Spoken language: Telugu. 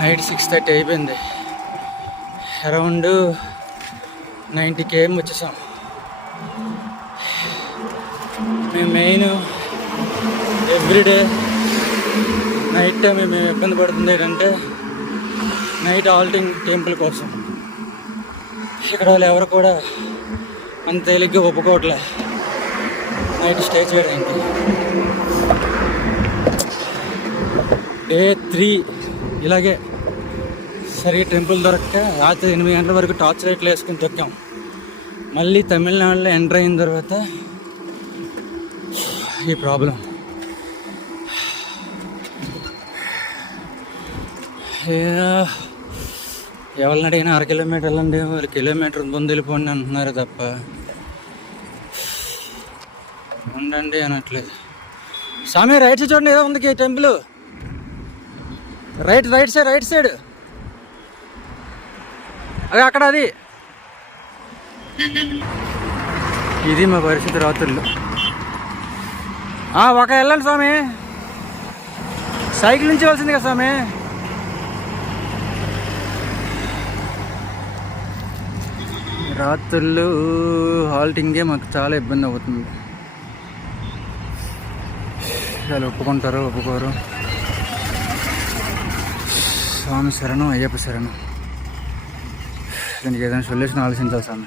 నైట్ 6:30 అయిపోయింది. అరౌండ్ 90 km వచ్చేసాం. మేము మెయిన్ ఎవ్రీడే నైట్ టైం మేము ఇబ్బంది పడుతుంది ఏంటంటే నైట్ ఆల్టింగ్ టెంపుల్ కోసం. ఇక్కడ వాళ్ళు ఎవరు కూడా అంత తేలిగ్గా ఒప్పుకోవట్లే నైట్ స్టే చేయడానికి. డే 3 ఇలాగే సరిగ్గా టెంపుల్ దొరక్క రాత్రి 8 గంటల వరకు టార్చ్ లైట్లు వేసుకొని తొక్కాం. మళ్ళీ తమిళనాడులో ఎంటర్ అయిన తర్వాత ఈ ప్రాబ్లం. ఎవరిని అడిగినా 1/2 కిలోమీటర్ వెళ్ళండి, 1 కిలోమీటర్ ముందు వెళ్ళిపోండి అంటున్నారు తప్ప ఉండండి అనట్లేదు. స్వామి రైట్ సైడ్ చూడండి, ఏదో ఉంది టెంపుల్. రైట్ సైడ్ అది అక్కడ. అది ఇది మా పరిస్థితి రాత్రులు. ఒక వెళ్ళండి స్వామి, సైకిల్ నుంచి వచ్చింది కదా స్వామి. రాత్రులు హాల్టింగే మాకు చాలా ఇబ్బంది అవుతుంది. వాళ్ళు ఒప్పుకుంటారో ఒప్పుకోరు. స్వామి శరణం, అయ్యప్ప శరణం. దీనికి ఏదైనా సొల్యూషన్ ఆలోచించాలి స్వామి.